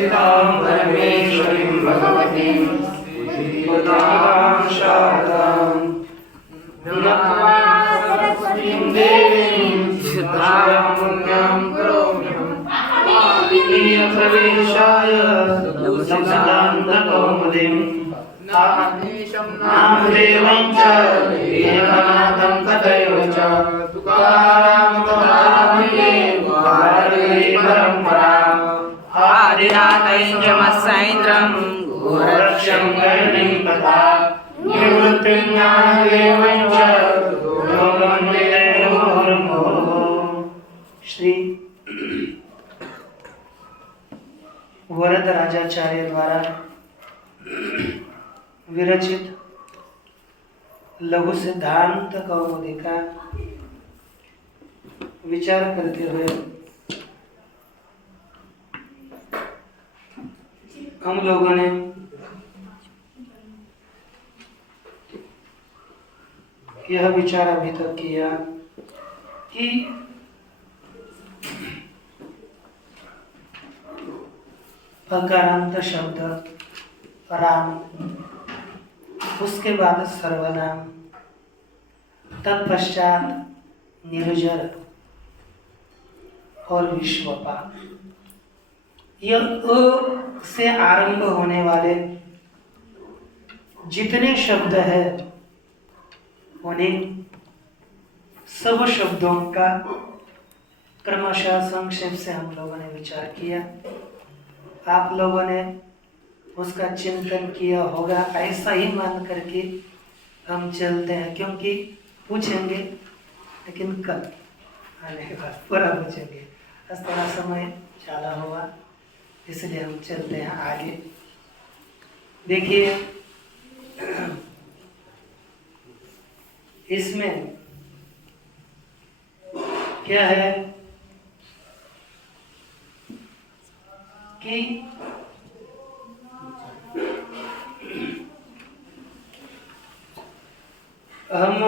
संस्थितां परमेश्वरीं भगवतीं बुद्धिप्रदां शारदां नत्वा सरस्वतीं देवीं सिद्धां पुण्यां करोम्यहम् प्रवेशाय सिद्धान्तकौमुदीं नामदेवं च एकनाथं तथैव च तुकारां परम्परां आदिनाथैन्द्रमस्सैन्द्रं गोरक्षं गणिं तथा निवृत्तिं ज्ञानदेवं च श्री वरदराजाचार्य द्वारा विरचित लघु सिद्धांत कौमुदी का विचार करते हुए हम लोगों ने यह विचार अभी तक किया कि अकारांत शब्द राम, उसके बाद सर्वनाम, तत्पश्चात निर्जर और विश्वपा। यह अ से आरंभ होने वाले जितने शब्द है उन्हें सब शब्दों का क्रमशः संक्षेप से हम लोगों ने विचार किया। आप लोगों ने उसका चिंतन किया होगा, ऐसा ही मान करके हम चलते हैं, क्योंकि पूछेंगे लेकिन कल आने के बाद पूरा पूछेंगे। बस थोड़ा समय ज़्यादा हुआ इसलिए हम चलते हैं आगे। देखिए इसमें क्या है कि हम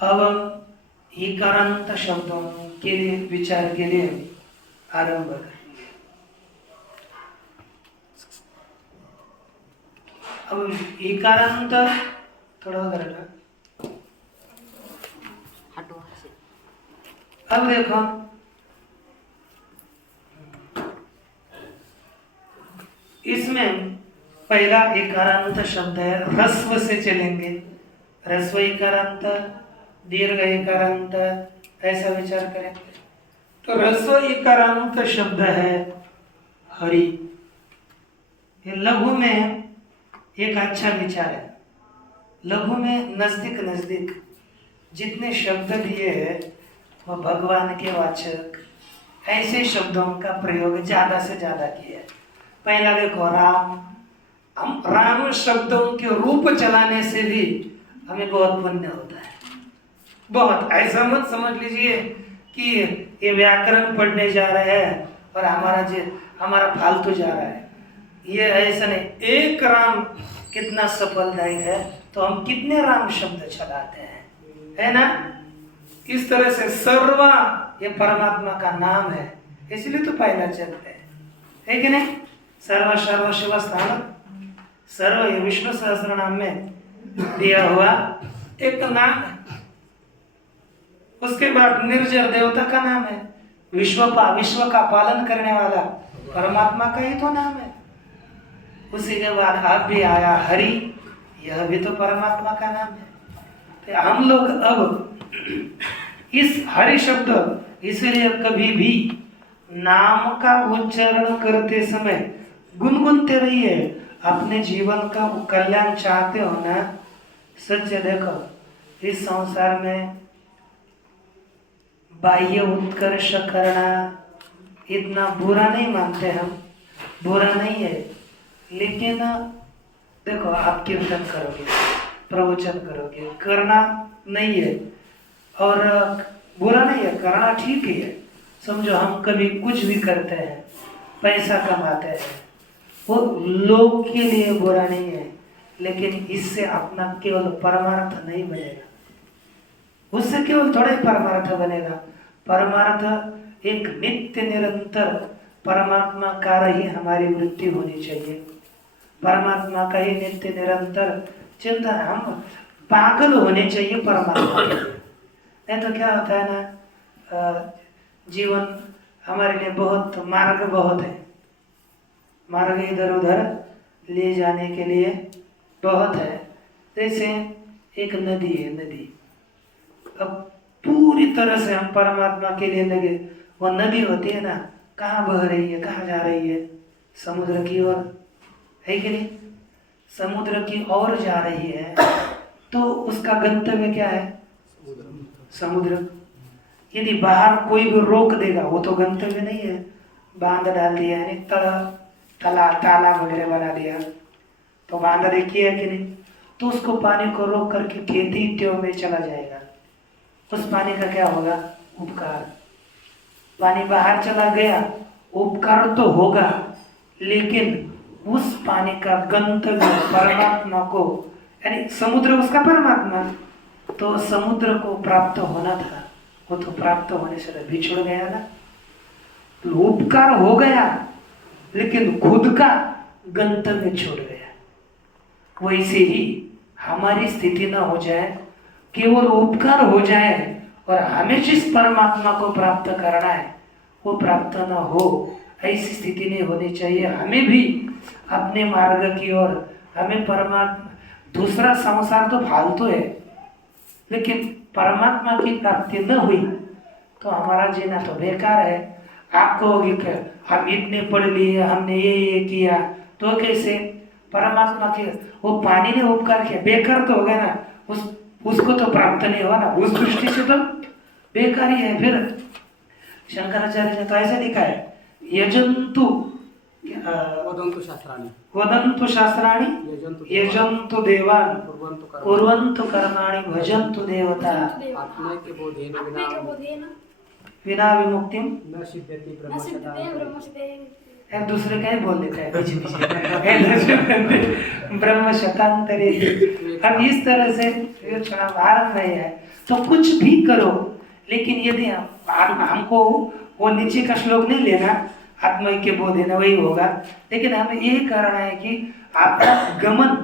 अब इकारांत शब्दों के लिए विचार के लिए आरंभ करेंगे। अब इकारांत थोड़ा उधर ना, अब देखो इसमें पहला इकारांत शब्द है, ह्रस्व से चलेंगे। ह्रस्व इकारांत, दीर्घ इकारांत, ऐसा विचार करेंगे। तो ह्रस्व इकारांत शब्द है हरि। ये लघु में एक अच्छा विचार है। लघु में नजदीक नजदीक जितने शब्द दिए हैं वह भगवान के वाचक, ऐसे शब्दों का प्रयोग ज्यादा से ज्यादा किया है। पहला देखो राम, हम राम शब्दों के रूप चलाने से भी हमें बहुत पुण्य होता है। बहुत, ऐसा मत समझ लीजिए कि ये व्याकरण पढ़ने जा रहे हैं और हमारा फालतू जा रहा है। ये ऐसा नहीं। एक राम कितना सफलदायक है, तो हम कितने राम शब्द चलाते हैं, है ना। इस तरह से सर्वा ये परमात्मा का नाम है, इसलिए तो पहला चलते है कि नहीं। सर्व सर्व शिव स्थान, सर्व ये विष्णु सहस्त्र नाम में दिया हुआ एक नाम है। उसके बाद निर्जर देवता का नाम है। विश्वपा, विश्व का पालन करने वाला परमात्मा का ही तो नाम है। उसी के बाद अब भी आया हरि, यह भी तो परमात्मा का नाम है। तो हम लोग अब इस हरि शब्द, इसलिए कभी भी नाम का उच्चारण करते समय गुनगुनते रहिए। अपने जीवन का कल्याण चाहते हो ना, सच देखो इस संसार में बाह्य उत्कर्ष करना इतना बुरा नहीं मानते हम, बुरा नहीं है। लेकिन देखो आप कीर्तन करोगे, प्रवचन करोगे, करना नहीं है और बुरा नहीं है, करना ठीक ही है। समझो हम कभी कुछ भी करते हैं, पैसा कमाते हैं, वो लोग के लिए बुरा नहीं है, लेकिन इससे अपना केवल परमार्थ नहीं बनेगा। उससे केवल थोड़ा ही परमार्थ बनेगा। परमार्थ एक नित्य निरंतर परमात्मा का ही हमारी वृत्ति होनी चाहिए, परमात्मा का ही नित्य निरंतर चिंतन। हम पागल होने चाहिए परमात्मा के लिए। नहीं तो क्या होता है ना, जीवन हमारे लिए बहुत मार्ग बहुत है, मार्ग इधर उधर ले जाने के लिए बहुत है। जैसे एक नदी है, नदी अब पूरी तरह से हम परमात्मा के लिए लगे, वो नदी होती है ना, कहाँ बह रही है, कहाँ जा रही है? समुद्र की ओर, है कि नहीं? समुद्र की ओर जा रही है, तो उसका गंतव्य क्या है? समुद्र। यदि बाहर कोई भी रोक देगा, वो तो गंतव्य नहीं है। बांध डाल दिया, यानी ताला वगैरह बना दिया, तो बांध देखिए कि नहीं, तो उसको पानी को रोक करके खेती उद्योग में चला जाएगा। उस पानी का क्या होगा? उपकार। पानी बाहर चला गया, उपकार तो होगा, लेकिन उस पानी का गंतव्य परमात्मा को, यानी समुद्र उसका परमात्मा, तो समुद्र को प्राप्त होना था, वो तो प्राप्त होने से तो बिछुड़ गया ना। तो उपकार हो गया, लेकिन खुद का गंतव्य छोड़ गया। वैसे ही हमारी स्थिति न हो जाए, केवल उपकार हो जाए और हमें जिस परमात्मा को प्राप्त करना है वो प्राप्त न हो, ऐसी स्थिति नहीं होनी चाहिए। हमें भी अपने मार्ग की ओर, हमें परमात्मा, दूसरा संसार तो फालतू है, लेकिन परमात्मा की प्राप्ति न हुई तो हमारा जीना तो बेकार है। आपको होगी कि हम इतने पढ़ लिए, हमने ये किया, तो कैसे? परमात्मा के वो पानी ने उपकार किया, बेकार तो हो गया ना, उसको तो प्राप्त नहीं हुआ ना, उस दृष्टि से तो बेकार ही है। फिर शंकराचार्य ने तो ऐसा लिखा है, यजंतु वदन्तु शास्त्राणि यजन्तु देवान् कुर्वन्तु कर्माणि भजन्तु देवता विना विमुक्तिम न सिद्ध्यति एक दूसरे का ही बोल देता है ब्रह्म शतांतरे। अब इस तरह से भारत नहीं है तो कुछ भी करो, लेकिन यदि हमको वो नीचे का श्लोक नहीं लेना, आत्मैक्य बोध है ना, वही होगा। लेकिन हमें यही करना है कि आपका गमन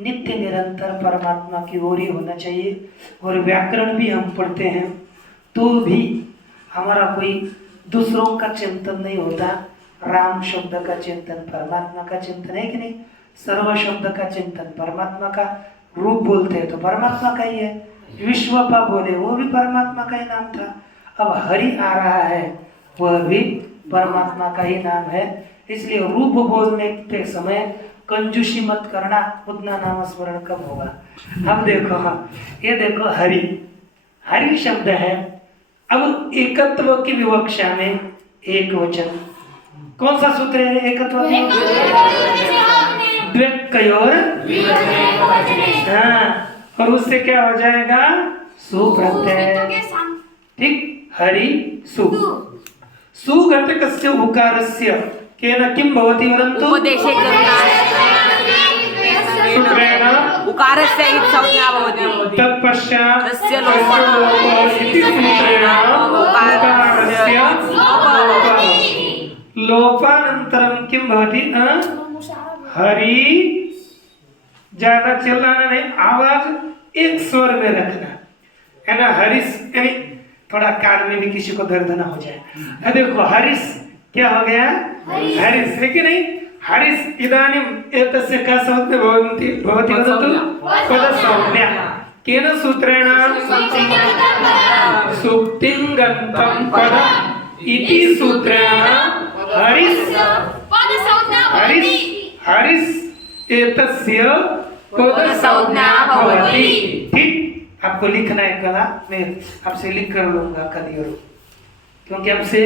नित्य निरंतर परमात्मा की ओर ही होना चाहिए। और व्याकरण भी हम पढ़ते हैं तो भी हमारा कोई दूसरों का चिंतन नहीं होता। राम शब्द का चिंतन परमात्मा का चिंतन है कि नहीं? सर्व शब्द का चिंतन परमात्मा का, रूप बोलते हैं तो परमात्मा का ही है। विश्वपा बोले वो भी परमात्मा का ही नाम था। अब हरि आ रहा है, वह भी परमात्मा का ही नाम है। इसलिए रूप बोलने के समय कंजूसी मत करना, उतना नाम स्मरण कब होगा। अब देखो, ये देखो हरि, हरि शब्द है। अब एकत्व की विवक्षा में एक वचन, कौन सा सूत्र है एकत्व की? द्व्यक्कयोर, हाँ, और उससे क्या हो जाएगा? सुप्रत्यय। ठीक, हरि सु सुघटकस्य उकारस्य केन किं भवति वदन्तु? उपदेशे सूत्रेण उकारस्य इत संज्ञा भवति। तत्पश्चात् तस्य लोपः इति सूत्रेण उकारस्य लोपानन्तरं किं भवति? हरि, ज्यादा चिल्लाना नहीं, आवाज एक स्वर में रखना है ना। हरिस, यानी थोड़ा कान में भी किसी को दर्द ना हो जाए। देखो हरिस क्या हो गया? हरिस है कि नहीं? हरिस इदानीं एतस्य का संज्ञा भवति वदतु? पदसंज्ञा। केन सूत्रेण? सुप्तिं गन्तं पदम् इति सूत्रेण हरिस हरिस एतस्य पदसंज्ञा भवति। ठीक, आपको लिखना है कला, मैं आपसे लिख कर लूंगा कल, क्योंकि आपसे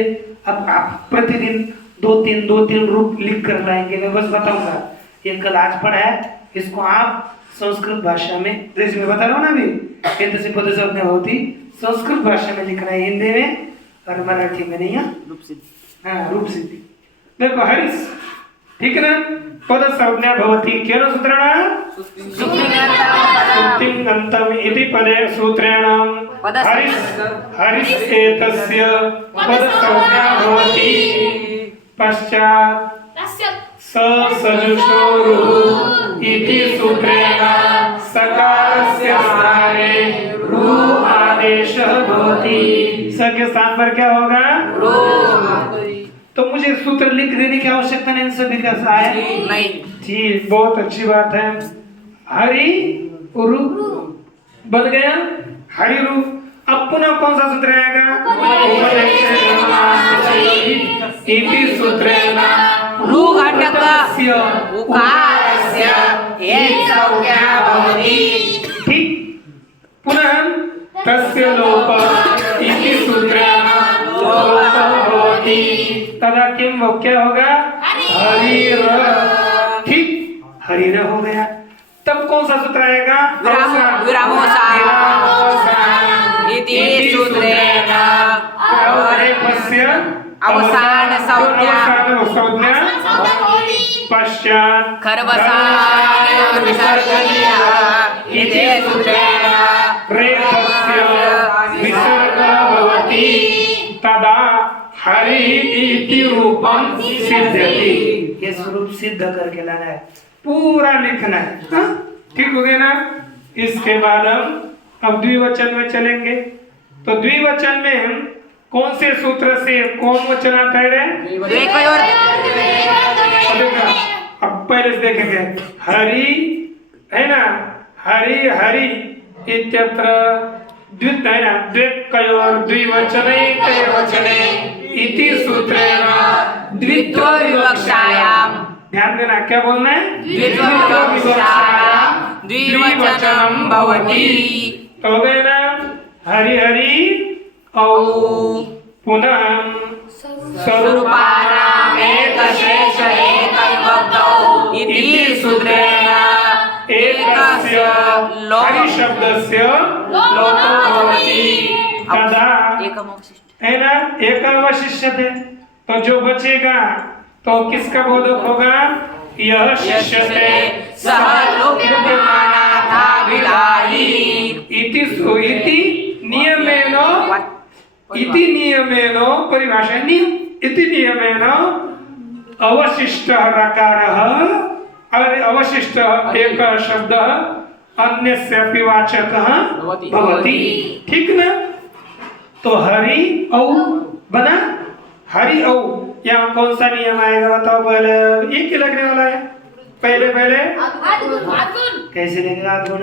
अब आप प्रतिदिन दो तीन रूप लिख कर लाएंगे। मैं बस बताऊंगा, ये कल आज पढ़ा है, इसको आप संस्कृत भाषा में, जैसे मैं बता रहा हूँ ना अभी, एतस्य पदसंज्ञा भवति, संस्कृत भाषा में लिखना है, हिंदी में और मराठी में नहीं है। हाँ, रूप सिद्धि। देखो हरिस, ठीक है ना? पदसंज्ञा भवति केन सूत्रेण? सुप्तिं गन्तं इति पदे सूत्रेण हरिस् एतस्य पदसंज्ञा भवति पश्चात् सजुषोरुः इति सूत्रेण सकारस्य स्थाने रु आदेशः भवति। स के स्थान पर क्या होगा? तो मुझे सूत्र लिख देने की आवश्यकता नहीं, सभी का आया नहीं। जी, बहुत अच्छी बात है। हरि रु बन गया हरि रु। अब पुनः कौन सा सूत्र आएगा? इति सूत्रेण रु घटक उकारस्य हेत् संज्ञा भवति। ठीक। पुनः तस्य लोपः इति सूत्रेण लोपः भवति। तदा किं वो क्या होगा? हरिर। ठीक, हरिर हो गया। तब कौन सा सूत्र आएगा? विरामोऽसार इति सूत्रेण अवरेपस्य अवसान संज्ञा पश्चात् खरवसान विसर्जनीयः इति सूत्रेण रेफस्य विसर्गः भवति। तदा हरि इति रूपम सिद्ध्यति। ये स्वरूप सिद्ध करके लाना है, पूरा लिखना है। हाँ? ठीक हो गया ना? इसके बाद हम अब द्विवचन में चलेंगे। तो द्विवचन में हम कौन से सूत्र से कौन वचन आता है रे? अब पहले से देखेंगे। हरि है ना, हरि हरि इत्यत्र द्वित है ना, द्विकयोर द्विवचने कयोवचने इति सूत्रेण द्वित्व विवक्षायाम। ध्यान देना, क्या बोलना है? द्वित्व विवक्षायाम द्विवचनम भवति। तो हो गए ना, हरि हरि औ पुनः स्वरूपानाम एकशेष एकविभक्तौ इति सूत्रेण एकस्य हरि शब्दस्य लोपो भवति। तदा है ना, एक अवशिष्यते। तो जो बचेगा तो किसका बोधक होगा? यह शिष्यते सह लोप्यमानाथाभिलायी इति नियमेन इति नियमेन परिभाषा नियम इति नियमेन अवशिष्ट रकारः और अवशिष्ट एक शब्द अन्यस्यापि वाचकः भवति। ठीक ना? तो हरि औ बना हरि औ। यहाँ कौन सा नियम आएगा बताओ? पहले एक ही लगने वाला है। पहले कैसे लगेगा? आदगुण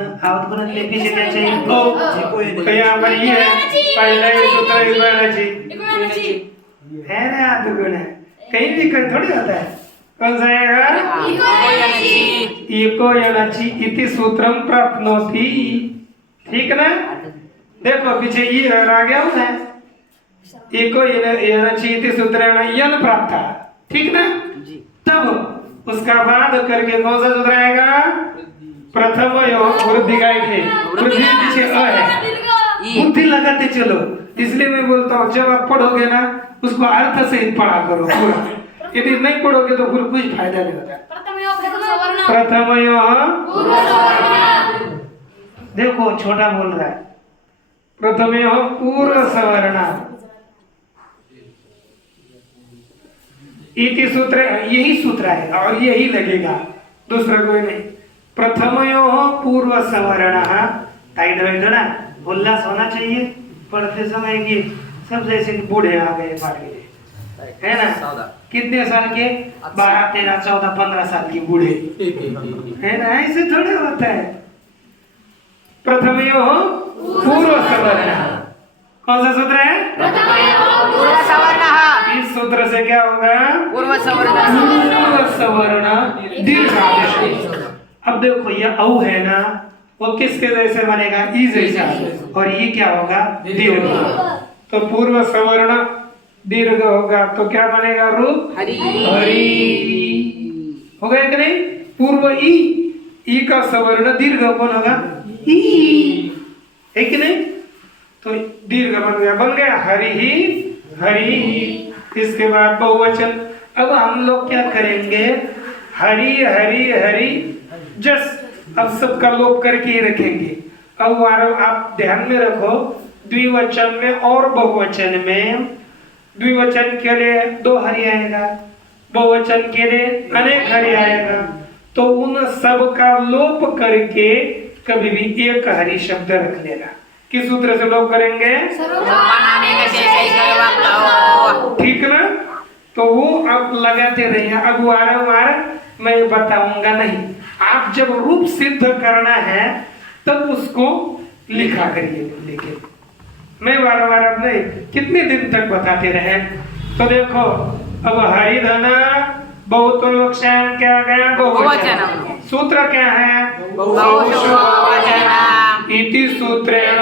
ले पीछे क्या चाहिए? तो यहाँ पर ये है, पहले सूत्र है ना, आदगुण है। कहीं भी कहीं थोड़ी होता है। कौन सा आएगा? एको यनचि इति सूत्रम प्राप्नोति। ठीक ना? देखो पीछे ये आ गया ना, एको यनचि इति सूत्रेण यन प्राप्त। ठीक ना? तब उसका बाद करके कौन सा सूत्र आएगा? प्रथम वृद्धि का वृद्धि पीछे अ है, बुद्धि लगाते चलो। इसलिए मैं बोलता हूँ जब आप पढ़ोगे ना उसको अर्थ से ही पढ़ा करो पूरा। यदि नहीं पढ़ोगे तो फिर कुछ फायदा नहीं होता। प्रथम देखो छोटा बोल रहा है, प्रथम पूर्व सवर्ण इति सूत्र, यही सूत्र है और यही लगेगा, दूसरा कोई नहीं। प्रथमयोः पूर्व सवर्ण टाइट बैठो ना, उल्लास होना चाहिए पढ़ते समय की। सब जैसे कि बूढ़े आ गए पढ़ के, है ना? कितने साल के? 12, 13, 14, 15 साल के बूढ़े, है ना? ऐसे थोड़े होता है। प्रथमयोः पूर्व सवर्ण, कौन सा सूत्र है? पूर्व सवर्ण। इस सूत्र से क्या होगा? पूर्व सवर्ण दीर्घ आदेश। अब देखो ये औ है ना, वो किसके जैसे बनेगा? ई जैसा। और ये क्या होगा? दीर्घ। तो पूर्व सवर्ण दीर्घ होगा तो क्या बनेगा? रूप हरि। हरि हो गया कि नहीं? पूर्व ई का सवर्ण दीर्घ कौन होगा? ई है कि नहीं? तो दीर्घ बन गया हरि ही हरि। इसके बाद बहुवचन। अब हम लोग क्या करेंगे? हरि हरि हरि जस अब सबका लोप करके ही रखेंगे। अब आप ध्यान में रखो, द्विवचन में और बहुवचन में, द्विवचन के लिए 2 हरि आएगा, बहुवचन के लिए अनेक हरि आएगा, तो उन सब का लोप करके कभी भी एक हरि शब्द रख लेना। किस सूत्र से लोप करेंगे? ठीक ना? तो वो आप लगाते रहिए। अब वारंवार मैं बताऊंगा नहीं, आप जब रूप सिद्ध करना है तब उसको लिखा करिए। लेकिन मैं वारंवार अब नहीं, कितने दिन तक बताते रहे। तो देखो अब हरिधना बहुत्वविवक्षायाम क्या आ गया? बहुवचन। सूत्र क्या है? इति सूत्रेण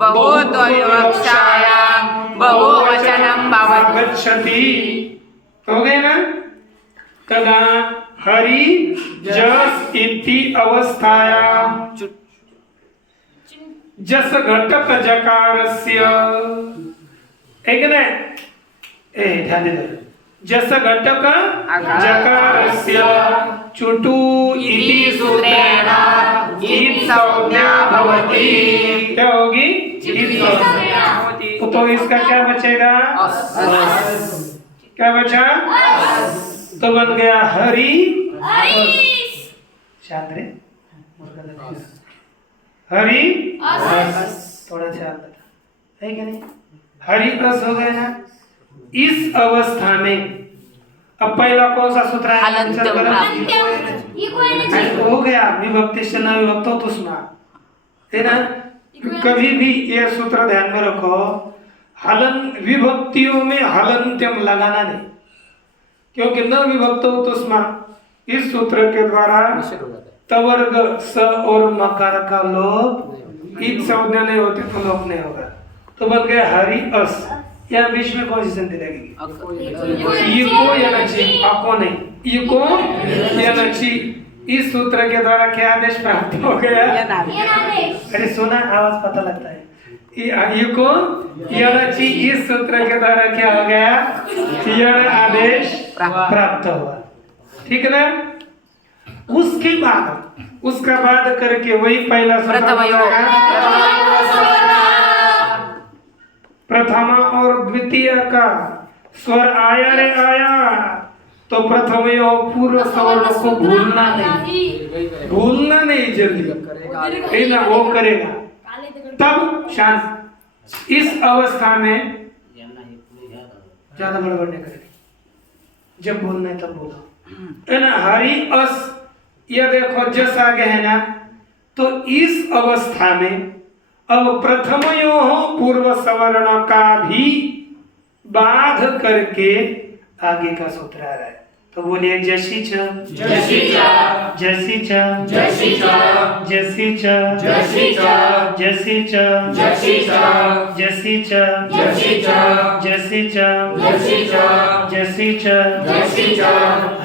बहुत्वविवक्षायाम बहुवचनम भवति। हो गए ना? तदा हरि जस इति अवस्थायाम जस घटक जकारस्य, एक ने ध्यान दे, जस घटक जकारस्य चुटु इति सूत्रेण इत संज्ञा भवति। क्या होगी? इत संज्ञा। तो इसका क्या बचेगा? क्या बचा? तो बन गया हरि। शांत रे, हरि थोड़ा शांत है क्या नहीं? हरि अस हो गया ना। इस अवस्था में अब पहला कौन सा सूत्र है? हो गया विभक्ति से न विभक्त हो तुष्मा, है ना? कभी भी ये सूत्र ध्यान में रखो, हलन विभक्तियों में हलंत्यम लगाना नहीं, क्योंकि न विभक्त हो तुष्मा इस सूत्र के द्वारा तवर्ग स और मकार का लोप, इत संज्ञा नहीं होती तो लोप नहीं होगा। तो बन गया हरि अस। यहाँ बीच में कौन सी संधि लगेगी? इको या नची? अको नहीं, इको या नची। इस सूत्र के द्वारा क्या आदेश प्राप्त हो गया? अरे सुना, आवाज पता लगता है। इको या नची, इस सूत्र के द्वारा क्या हो गया? यण आदेश प्राप्त हुआ। सूत्र ना? उसके बाद उसका बाद करके वही पहला प्रथमा और द्वितीय का स्वर आया रे आया, तो प्रथम पूर्व सवर्ण को भूलना नहीं, भूलना नहीं जल्दी, है ना? वो करेगा तब शांत। इस अवस्था में ज्यादा बड़बड़ नहीं करेगी, जब बोलना है तब बोलो, है ना? हरि अस, ये देखो जस आगे है ना, तो इस अवस्था में अब प्रथमयो पूर्व सवर्ण का भी बाध करके आगे का सूत्र आ रहा है। तो बोलिए जसी च जसी च जसी च जसी च जसी च जसी च जसी च जसी च जसी च जसी च जसी च जसी च जसी च जसी च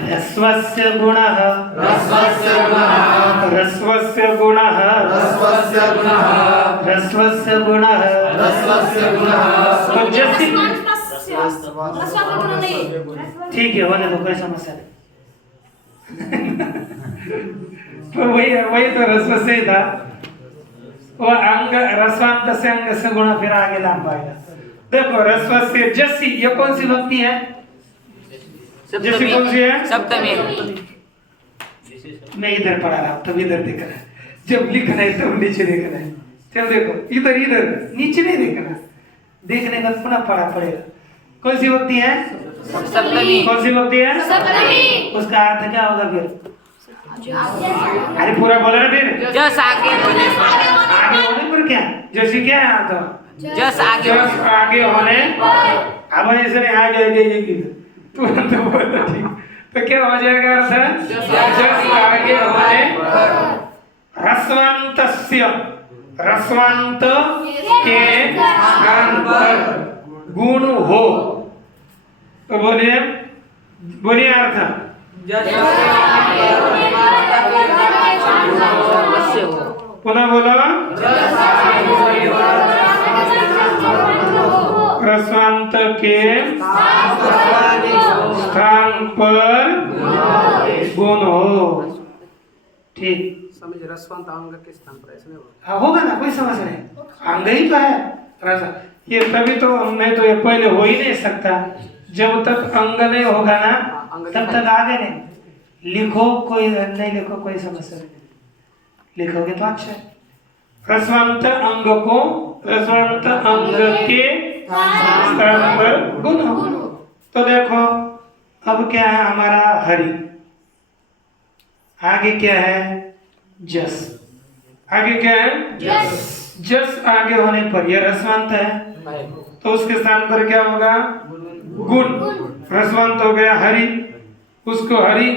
ह्रस्वस्य गुणः ह्रस्वस्य गुणः ह्रस्वस्य गुणः ह्रस्वस्य गुणः ह्रस्वस्य गुणः ह्रस्वस्य गुणः। तो जसी ठीक है, होने दो, कोई समस्या नहीं। तो वही तो रस्व से ही था, वो अंग रस्वांत से अंग से गुणा फिर आगे लाभ पाएगा। देखो रस्व से जसी, ये कौन सी भक्ति है? जसी कौन सी है? सप्तमी। मैं इधर पढ़ा रहा हूँ, तब इधर देखना है, जब लिखना है तब नीचे देखना है। चल देखो, इधर इधर नीचे नहीं देखना, देखने का पुनः पढ़ा पड़ेगा। कौन सी भक्ति है? सप्तमी। कौन सी भक्ति है? सप्तमी। उसका अर्थ क्या होगा फिर? अरे पूरा बोलो ना फिर। जस आगे होने, आगे होने पर क्या? जैसे क्या है अर्थ? जस आगे जस आगे होने। अब ऐसे नहीं आगे आगे ये तुरंत बोलो, ठीक? तो क्या हो जाएगा अर्थ? जस आगे होने ह्रस्वांतस्य, ह्रस्वांत के स्थान पर गुण हो। तो बोलिए, बोलिए अर्थ। पुनः बोलो। ह्रस्वांत के स्थान पर गुण हो। ठीक, समझ, रसवंत अंग के स्थान पर ऐसे नहीं होगा। हाँ होगा ना, कोई समस्या नहीं, अंग ही तो है। ये तभी तो नहीं तो ये पहले हो ही नहीं सकता। जब तक अंग नहीं होगा ना तब तक आगे नहीं। लिखो कोई नहीं, लिखो कोई समस्या नहीं, लिखोगे तो अच्छा है। रसवंत अंग को रसवंत अंग के स्थान पर गुण हो। तो देखो अब क्या है हमारा हरि, आगे क्या है जस, आगे क्या है जस आगे होने पर यह रसवंत है तो उसके स्थान पर क्या होगा गुण। रसवंत हो गया हरि, उसको हरि,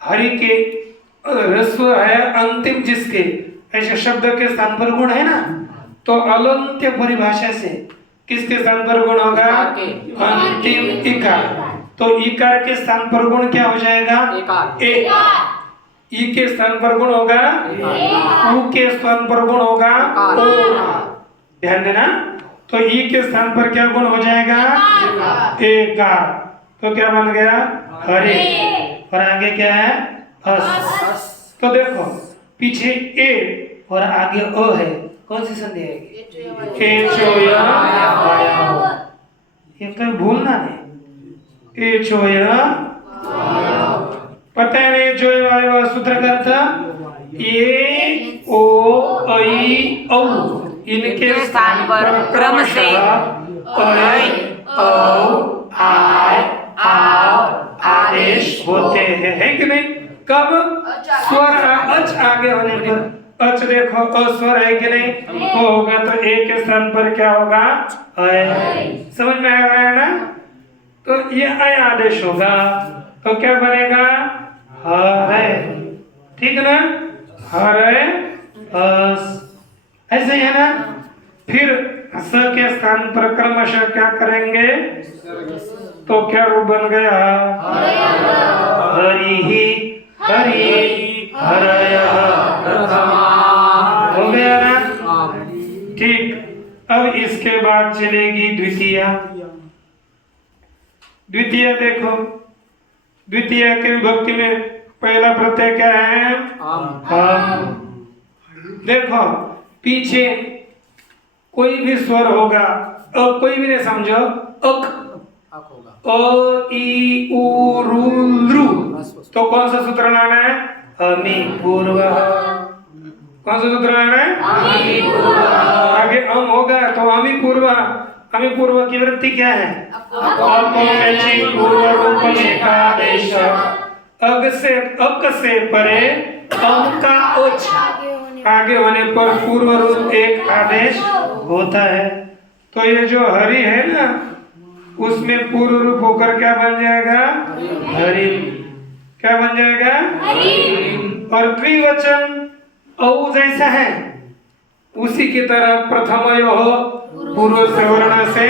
हरि के रस्व है अंतिम जिसके, ऐसे शब्द के स्थान पर गुण है ना, तो अलंत्य परिभाषा से किसके स्थान पर गुण होगा अंतिम इकार। तो इकार के स्थान पर गुण क्या हो जाएगा ए। ई के स्थान पर गुण होगा उ के स्थान पर गुण होगा ओ। ध्यान देना, तो ई के स्थान पर क्या गुण हो जाएगा एकार। तो क्या बन गया हरे, और आगे क्या है अस। तो देखो पीछे ए और आगे अ है, कौन सी संधि आएगी ए चोय वाया। ये तो भूलना नहीं, ए चोय पता है नहीं जो वायु सूत्र का अर्थ ए ओ ऐ औ, इनके स्थान पर क्रम से ऐ औ आय आव आदेश होते हैं, है कि नहीं। कब स्वर अच आगे होने पर, अच देखो अस्वर है कि नहीं, वो होगा तो ए के स्थान पर क्या होगा ऐ। समझ में आ रहा है ना। तो ये ऐ आदेश होगा तो क्या बनेगा हरे, ठीक है ना, हरे अस, ऐसे ही है ना। फिर स के स्थान पर क्रमशः क्या करेंगे, तो क्या रूप बन गया हरि ही हरि हरय हो गया ना। ठीक, अब इसके बाद चलेगी द्वितीय। द्वितीय देखो, द्वितीय के विभक्ति में पहला प्रत्यय क्या है हम। देखो पीछे कोई भी स्वर होगा, कोई भी नहीं समझो, अक अ ई उ रु लृ, तो कौन सा सूत्र लाना है अमी पूर्व। कौन सा सूत्र लाना है अमी पूर्व। आगे अम होगा तो अमी पूर्व। अमी पूर्व की वृत्ति क्या है अपोमेची पूर्व रूप एकादेश। अग से अक से परे अम का उच्च आगे होने पर पूर्व रूप एक आदेश होता है। तो ये जो हरि है ना उसमें पूर्व रूप होकर क्या बन जाएगा हरि। क्या बन जाएगा हरि। और द्विवचन औ जैसा है उसी की तरह प्रथमयो पूर्व सवर्ण से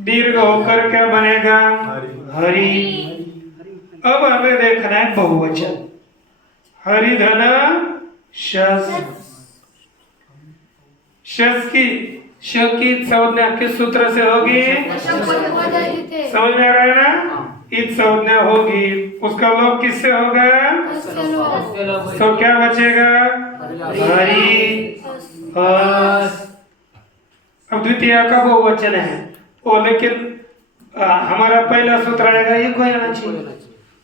दीर्घ होकर क्या बनेगा हरि। अब हमें देखना है बहुवचन। हरिधन शस, शस की श की संज्ञा किस सूत्र से होगी समझ में आ रहा है ना, इत संज्ञा होगी, उसका लोप किससे होगा तो क्या बचेगा हरि अस। अब द्वितीय का बहुवचन है वो, लेकिन हमारा पहला सूत्र आएगा ये कोई आना चाहिए,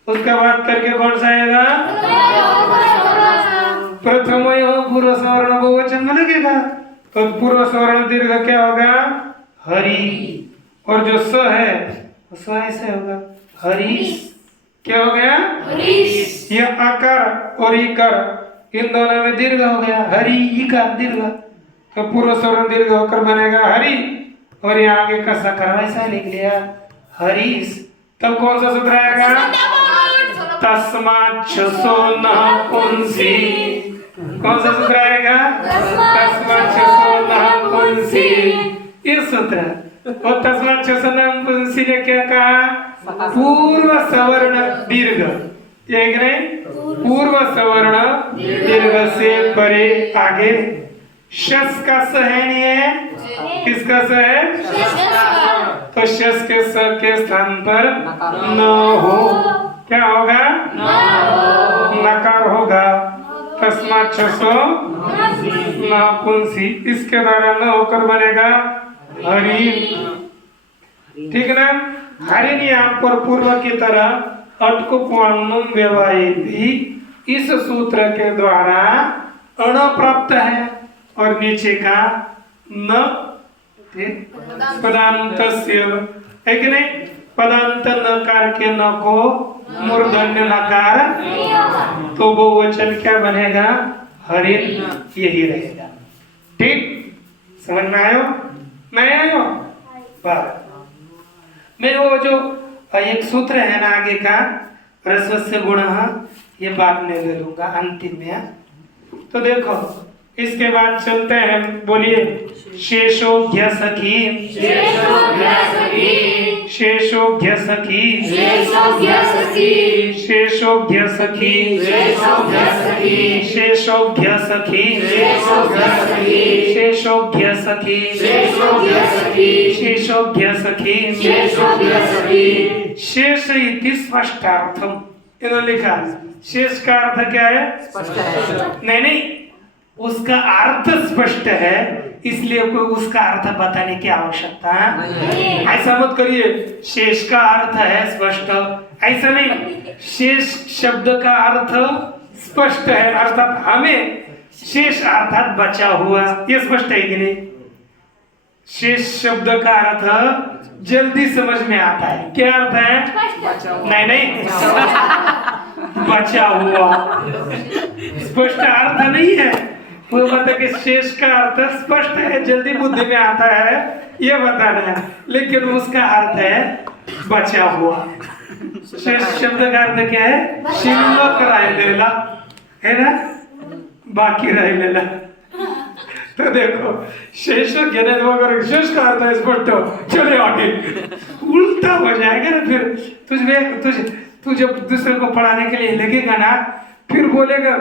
उसका बाद करके कौन सा आएगा प्रथम पूर्व सवर्ण बहुवचन में लगेगा तो पूर्व सवर्ण दीर्घ क्या होगा हरि। और जो स है स ऐसे होगा हरीश। क्या हो गया हरीश। ये आकार और इकार इन दोनों में दीर्घ हो गया हरि इकार दीर्घ, तो पूर्व स्वर्ण दीर्घ होकर बनेगा हरि। और ये आगे का सकार ऐसा लिख लिया हरीश। तब कौन सा सूत्र आएगा तस्मात् छसो न पुंसी। कौन सा सूत्र आएगा तस्मात् छसो न पुंसी। ये सूत्र और तस्मात् छसो न पुंसी ने क्या कहा पूर्व सवर्ण दीर्घ, एक नहीं पूर्व सवर्ण दीर्घ से परे आगे शस का स है नहीं है, किसका स है तो शस के स के स्थान पर न हो क्या होगा नकार होगा। तस्मात् छसो नापुंसी, इसके द्वारा न होकर बनेगा हरिण। ठीक ना। हरिण यहाँ पर पूर्व की तरह अटकुप्वान्नुम व्यवाये भी इस सूत्र के द्वारा अण प्राप्त है और नीचे का न पदांतस्य है कि नहीं। पदांत नकार के न को मूर्धन्य नकार, तो वो वचन क्या बनेगा, हरिण, यही रहेगा। ठीक, समझ में आयो नहीं आयो। मैं वो जो एक सूत्र है ना आगे का, रस्वस्य गुणः, ये बाद में ले लूंगा अंतिम में। तो देखो इसके बाद चलते हैं, बोलिए शेषोघ्य सखी, शेषोघ्य सखी, शेषोघ्य सखी, शेषोघ्य सखी, शेषोघ्य सखी, शेषोघ्य सखी, शेषोघ्य सखी, शेषोघ्य सखी, शेषोघ्य सखी, शेषोघ्य सखी, शेषोघ्य सखी, शेषोघ्य सखी। शेष इति स्पष्टार्थम, इन्होंने लिखा शेष का अर्थ क्या है, स्पष्ट है। नहीं, उसका अर्थ स्पष्ट है, इसलिए कोई उसका अर्थ बताने की आवश्यकता नहीं। ऐसा मत करिए शेष का अर्थ है स्पष्ट, ऐसा नहीं। शेष शब्द का अर्थ स्पष्ट है, अर्थात हमें शेष अर्थात बचा हुआ, ये स्पष्ट है कि नहीं। शेष शब्द का अर्थ जल्दी समझ में आता है। क्या अर्थ है, नहीं बचा हुआ, स्पष्ट अर्थ नहीं है। वो बता कि शेष का अर्थ स्पष्ट है, जल्दी बुद्धि में आता है, ये बताना है, लेकिन उसका अर्थ है बचा हुआ। शेष शब्द का अर्थ क्या है, शिल्लक रह लेला, है ना, बाकी रह लेला। तो देखो शेष ज्ञान वगैरह शेष का अर्थ है स्पष्ट हो, चले आगे उल्टा हो जाएगा ना। फिर तू जब दूसरे को पढ़ाने के लिए लगेगा ना, फिर बोलेगा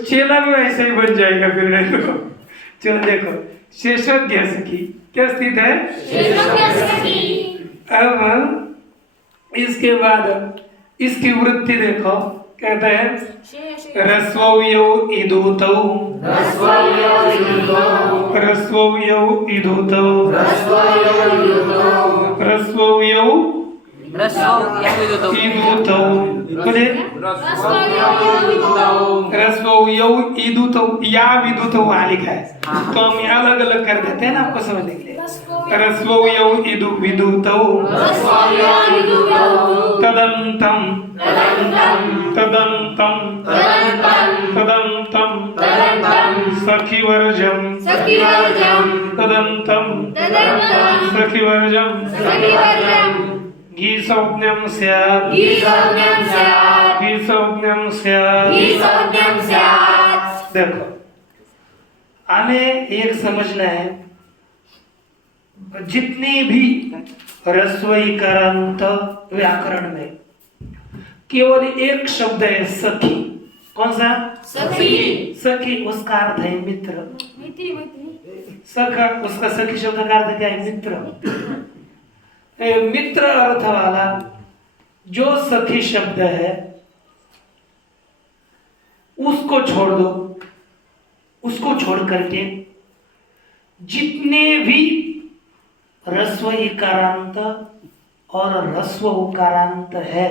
चेला भी ऐसा ही बन जाएगा फिर। देखो चलो देखो शेषोज्ञ सखी क्या स्थित है, अब इसके बाद इसकी वृत्ति देखो, कहते हैं रस्वयौ इदूतौ, रस्वयौ इदूतौ, रस्वयौ इदूतौ, रस्वयौ इदूतौ, रस्वयौ रस्वौ इदूतौ, बोले रस्वयौ इदूतौ, या विदूतौ वहाँ लिखा है, तो हम अलग अलग कर देते हैं ना आपको समझने के लिए। रस्वयौ इदु विदूतौ, रस्वयौ इदूतौ, तदन्तं, तदन्तं, तदन्तं, तदन्तं, तदन्तं, तदन्तं, सखिवर्जं, सखिवर्जं, तदन्तं, तदन्तं, सखिवर्जं, सखिवर्जं, गीसौज्ञं स्यात्, गीसौज्ञं स्यात्, गीसौज्ञं स्यात्। गीसौज्ञं स्यात्। देखो हमें एक समझना है, जितने भी रस्वईकारांत व्याकरण में केवल एक शब्द है सखी। कौन सा, सखी, सखी, उसका अर्थ है मित्र। सखा, उसका सखी शब्द का अर्थ क्या है, मित्र। मित्र अर्थ वाला जो सखी शब्द है उसको छोड़ दो, उसको छोड़ करके जितने भी रस्व इकारांत और रस्व उकारांत है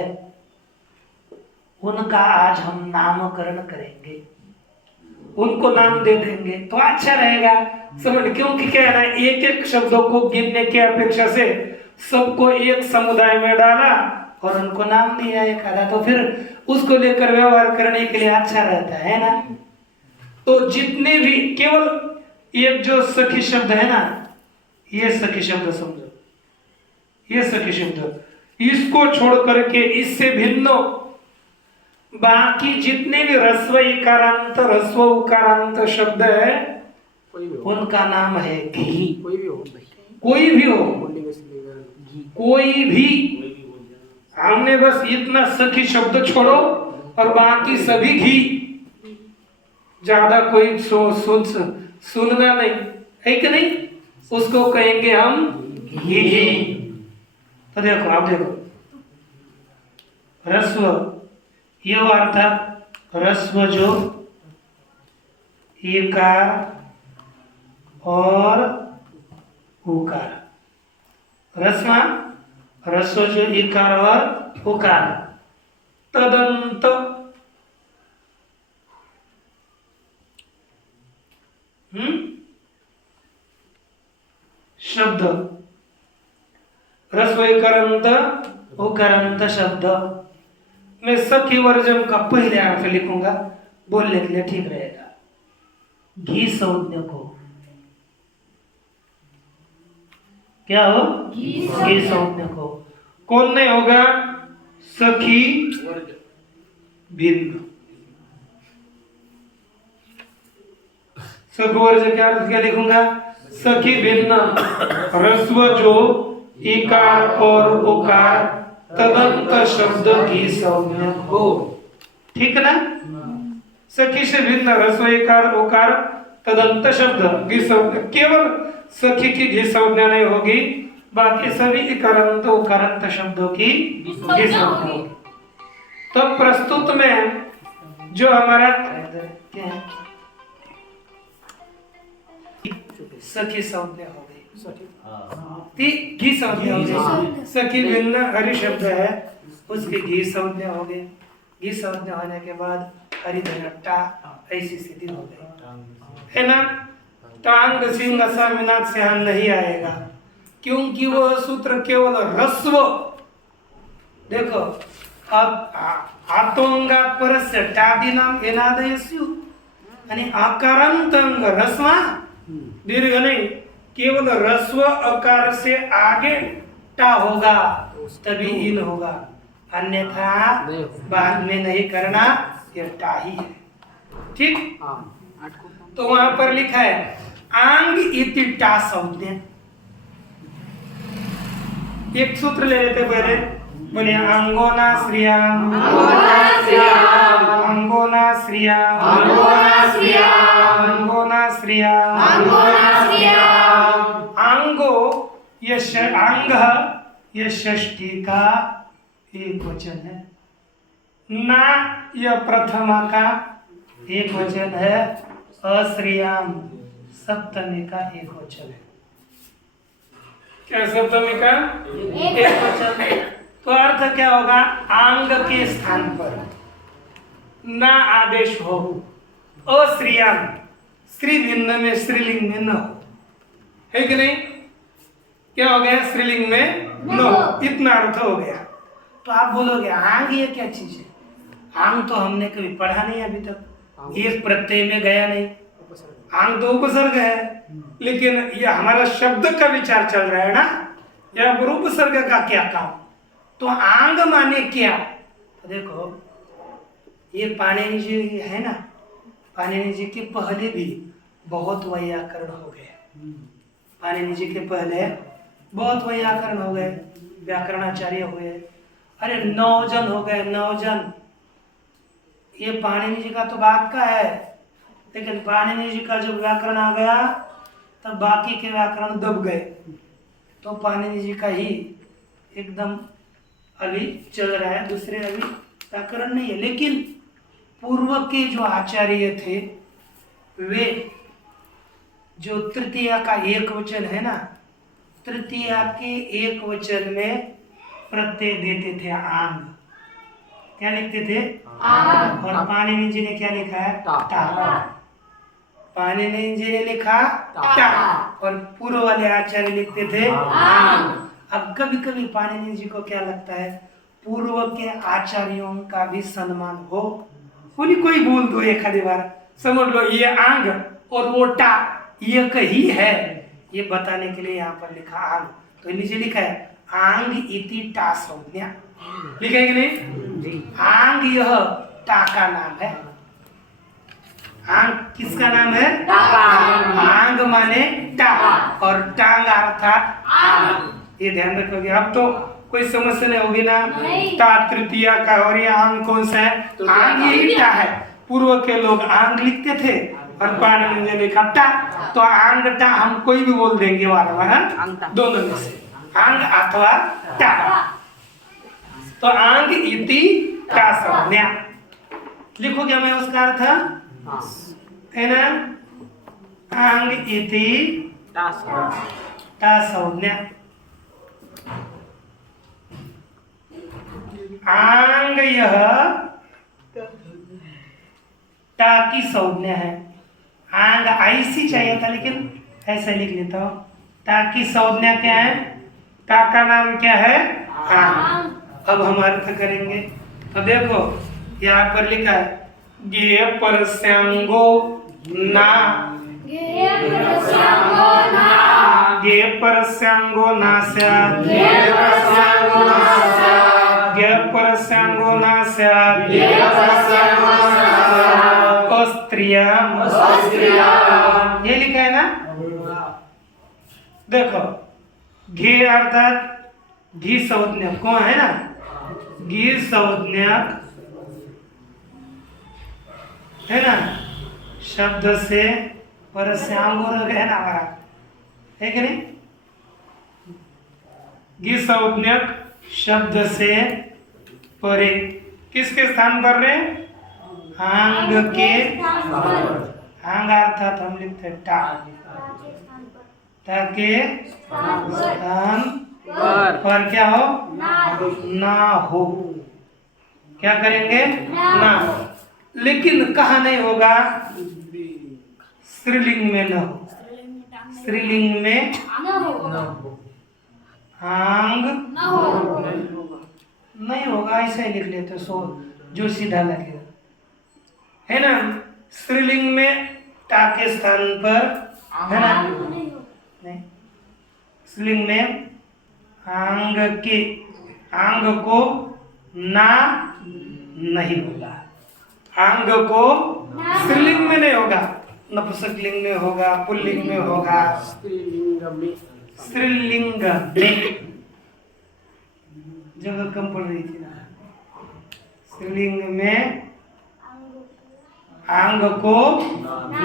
उनका आज हम नामकरण करेंगे, उनको नाम दे देंगे तो अच्छा रहेगा समझ। क्योंकि क्या है ना, एक एक शब्दों को गिनने की अपेक्षा से सबको एक समुदाय में डाला और उनको नाम दिया एक आधा, तो फिर उसको लेकर व्यवहार करने के लिए अच्छा रहता है ना। तो जितने भी केवल एक जो सखी शब्द है ना, ये सखी शब्द समझो, ये सखी शब्द, इसको छोड़ करके इससे भिन्न बाकी जितने भी रस्व इकारांत रस्व उकारांत शब्द है उनका नाम है घी। कोई भी हो, कोई भी। हमने बस इतना सखी शब्द छोड़ो और बाकी सभी घी, ज्यादा कोई सुनना नहीं है कि नहीं, उसको कहेंगे हम घी। तो देखो आप देखो रस्व, ये अर्थात रस्व जो ईकार और उकार। रस्मा रस्व जो ईकार और उकार। तदंत शब्द रस्व ईकारांत उकारांत शब्द। मैं सखी वर्जन का पहले अर्थ लिखूंगा, बोलने के लिए ठीक रहेगा। घी संज्ञा को क्या हो? घी संज्ञा को कौन नहीं होगा? सखी भिन्न। सखवर्ज क्या लिखूंगा? सखी भिन्न रस्व जो इकार और उकार तदंत शब्द की संज्ञा हो। ठीक ना? सखी से भिन्न रस्व इकार उकार तदंत शब्द की संज्ञा। केवल सखी की घी संज्ञा नहीं होगी, बाकी सभी इकारांत उकारांत शब्दों की घी संज्ञा होगी। तो प्रस्तुत में जो हमारा क्या है? सखी संज्ञा हो गई, घी संज्ञा हो गई। सखी भिन्न हरि शब्द है, उसकी घी संज्ञा हो गई। घी संज्ञा होने के बाद हरि धनट्टा ऐसी स्थिति हो गई, है ना? टांग सिंह असामिनाथ से हम नहीं आएगा, क्योंकि वो सूत्र केवल रस्व। देखो अब आतोंगा परस्य टादिनाम एनादयस्यु यानी आकारांतंग रस्वा दीर्घ नहीं, केवल रस्व अकार से आगे टा होगा तभी इन होगा, अन्यथा बाद में नहीं करना, यह टा ही है। ठीक? तो वहां पर लिखा है आंग इति टा संज्ञा। एक सूत्र ले लेते पहले, बोलिए अंगोना श्रियाम अंगोना श्रियाम अंगो यश अंग यह षष्ठी का एक वचन है, ना यह प्रथमा का एक वचन है, अश्रियाम सप्तमी का एक वचन है। क्या सप्तमी का एक वचन? तो अर्थ क्या होगा? आंग के स्थान पर ना आदेश हो, अश्रियाम स्त्री भिन्न में स्त्रीलिंग में न हो, है कि नहीं? क्या हो गया? स्त्रीलिंग में न हो, इतना अर्थ हो गया। तो आप बोलोगे आंग ये क्या चीज है? आंग तो हमने कभी पढ़ा नहीं अभी तक, ये प्रत्यय में गया नहीं। आंग तो उपसर्ग है, लेकिन ये हमारा शब्द का विचार चल रहा है ना, या उपसर्ग का क्या काम? तो आंग माने क्या? तो देखो ये पाणिनि जी है ना, पाणिनि जी के पहले भी बहुत वैयाकरण हो गए। पाणिनि जी के पहले बहुत वैयाकरण हो गए, व्याकरणाचार्य हुए, अरे 9 जन हो गए, 9 जन। ये पाणिनि जी का तो बात का है, लेकिन पाणिनि जी का जब व्याकरण आ गया तब बाकी के व्याकरण दब गए। तो पाणिनि जी का ही एकदम अभी चल रहा है, दूसरे अभी व्याकरण नहीं है। लेकिन पूर्व के जो आचार्य थे वे जो तृतीया का एक वचन है ना, तृतीया के एक वचन में प्रत्यय देते थे आंग। क्या लिखते थे? आंग। और पाणिनि जी ने क्या लिखा है? टा। पाणिनि जी ने लिखा टा और पूर्व वाले आचार्य लिखते थे आंग। अब कभी कभी पाणिनि जी को क्या लगता है, पूर्व के आचार्यों का भी सम्मान हो, उन्हीं को ही बोल दो एक आधी बार, समझ लो ये आंग और वो टा एक ही है, ये बताने के लिए यहाँ पर लिखा आंग। तो नीचे लिखा है आंग इति टा संज्ञा, लिखा है कि नहीं? आंग यह टा का नाम है। आंग किसका नाम है? आंग माने टा और टांग अर्थात आंग, ये ध्यान रखोगे। अब तो कोई समस्या नहीं होगी ना, टा तृतीया का और ये आंग कौन सा है? आंग यही टा है। पूर्व के लोग आंग लिखते थे और पाणिनि ने लिखा टा, तो आंग टा हम कोई भी बोल देंगे वाला, दोनों में से आंग अथवा टा। तो आंग इति टा संज्ञा लिखो, क्या मैं उसका अर्थ है ना? आंग इति ता संज्ञा आंग यह ता की संज्ञा है आंग ऐसी चाहिए था लेकिन ऐसे लिख लेता हूं ता की संज्ञा क्या है ता का नाम क्या है आंग अब हम अर्थ करेंगे तो देखो यहाँ पर लिखा है गे परस्यांगो ना गे परस्यांगो नास्या गे परस्यांगो नास्या अस्त्रियाम ये लिखा है ना देखो घी अर्थात घी संज्ञक कौन है ना घी संज्ञक है ना शब्द से परस्यांगो है ना हमारा है कि नहीं घी संज्ञक शब्द से परे किसके स्थान पर रे आंग के आंग अर्थात हम लिखते हैं टा ताकि स्थान पर क्या हो ना हो क्या करेंगे ना लेकिन कहा नहीं होगा स्त्रीलिंग में न हो स्त्रीलिंग में आंग नहीं होगा ऐसा ही लिख लेते सो जो सीधा लगेगा है ना स्त्रीलिंग में टा के स्थान पर है ना नहीं स्त्रीलिंग में आंग के आंग को ना नहीं होगा आंग को स्त्रीलिंग में नहीं होगा नपुंसकलिंग में होगा पुल्लिंग में होगा स्त्रीलिंग में जगह कम पड़ रही थी ना स्त्रीलिंग में आंग को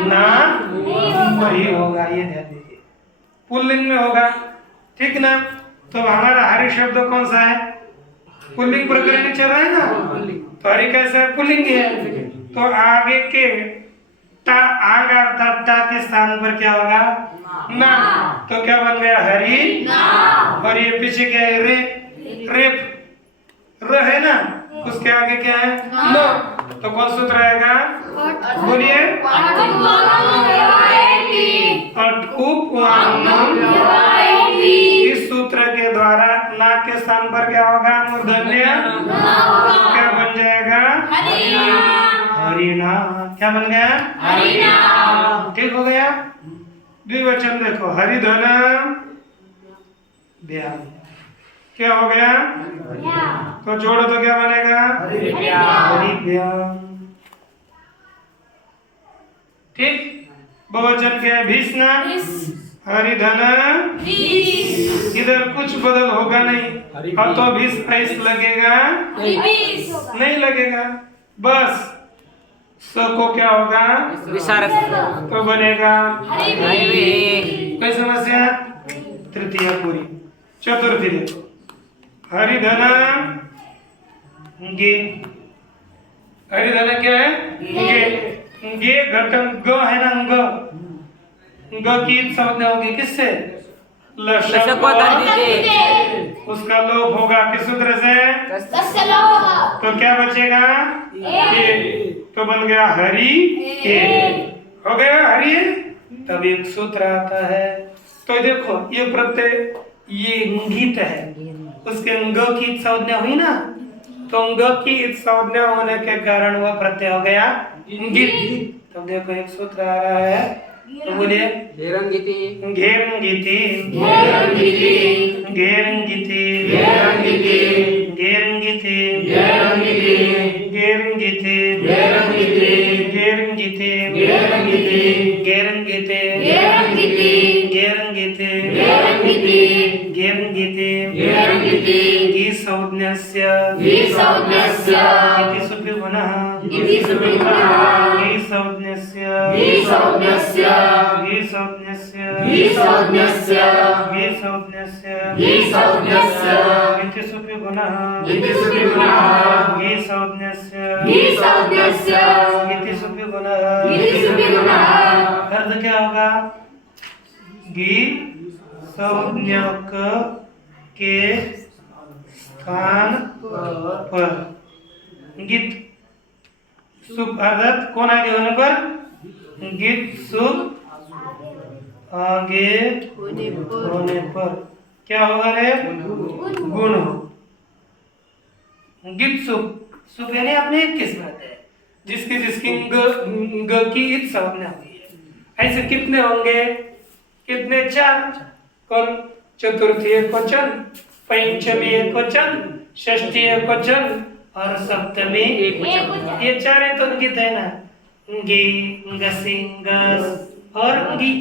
ना नहीं होगा ये ध्यान दीजिए पुल्लिंग में होगा ठीक ना तो हमारा हरि शब्द कौन सा है पुल्लिंग प्रकरण में चल रहा है ना तो हरि कैसा है पुल्लिंग है तो आगे के ता आंग अर्थात ता के स्थान पर क्या होगा ना तो क्या बन गया हरि और ये पीछे क्या है रे रेप र है ना उसके आगे क्या है न तो कौन सूत्र आएगा बोलिए इस सूत्र के द्वारा ना के स्थान पर क्या होगा मूर्धन्य क्या बन जाएगा हरिना क्या बन गया ठीक हो गया द्विवचन देखो हरिधन व्याम क्या हो गया तो जोड़ो तो क्या बनेगा हरिव्याम ठीक बहुवचन क्या है भीष्म हरिधन इधर कुछ बदल होगा नहीं और तो भीष ऐस लगेगा नहीं लगेगा बस स को क्या होगा विसारक तो बनेगा हाईवे कोई समस्या तृतीय पूरी चतुर्थी देखो हरिधन गे हरिधन क्या है गे गे घटक ग है ना ग की संज्ञा होगी किससे उसका लोप होगा किस सूत्र से तो क्या बचेगा तो बन गया हरि हो गया हरि तब एक सूत्र आता है तो देखो ये प्रत्यय ये इंगित है उसके अंग की संज्ञा हुई ना तो अंग की संज्ञा होने के कारण वह प्रत्यय हो गया इंगित तब देखो एक सूत्र आ रहा है तो बोलिए घेरंगिति घेरंगिति घेरंगिति घेरंगिति घेरंगिति घेरंगिति घेरंगिति घेरंगिति घेरंगिति घेरंगिति घेरंगिति घेरंगिति घेरंगिति घेरंगिति घेरंगिति घी संज्ञस्य इति सुपिगुणः इति सुपिगुणः घी संज्ञस्य घी संज्ञस्य घी संज्ञस्य घी संज्ञस्य घी संज्ञस्य घी संज्ञस्य इति सुपिगुणः इति सुपिगुणः घी संज्ञस्य घी संज्ञस्य इति सुपिगुणः इति सुपिगुणः अर्थ क्या होगा? गी संज्ञक के स्थान पर गीत सुप आगत कौन आगे होने पर? गीत सुप आगे होने पर क्या होगा रे? गुण हो। गीत सुप सुप यानी अपने एक किस्म है जिसकी जिसकी ग की इत संज्ञा हुई है। ऐसे कितने होंगे? कितने? 4। कौन? चतुर्थी एकवचन, पंचमी एकवचन, षष्ठी एकवचन और सप्तमी एकवचन। ये 4 है तो अंकित है ना? गी, गसी, गस और गी।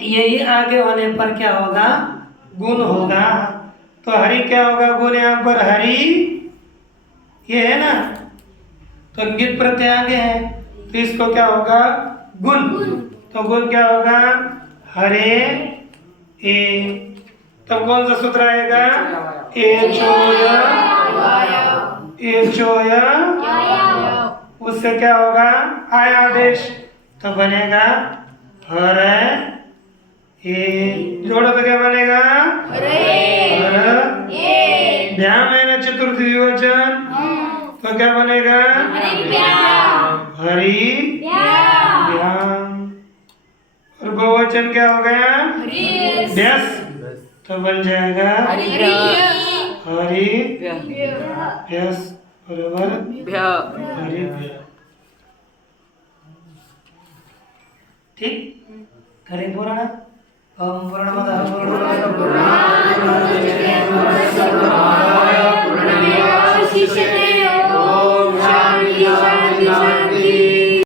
यही आगे होने पर क्या होगा? गुण होगा। तो हरि क्या होगा? गुण यहाँ पर हरि ये है ना, तो अंकित प्रत्यय आगे है तो इसको क्या होगा? गुण। तो गुण क्या होगा? हरे ए। तब कौन सा सूत्र आएगा? ए चोय उससे क्या होगा? आय आदेश। तो बनेगा हर ए। जोड़ो तो क्या बनेगा? हर ध्यान है ना चतुर्थी द्विवचन, तो क्या बनेगा? हरि ध्यान। और बहुवचन क्या हो गया? व्यस। तो बन जाएगा हरि व्यस बराबर हरि व्यस। ठीक? हरि पूर्ण ओम पूर्णमदः पूर्णमिदं पूर्णात्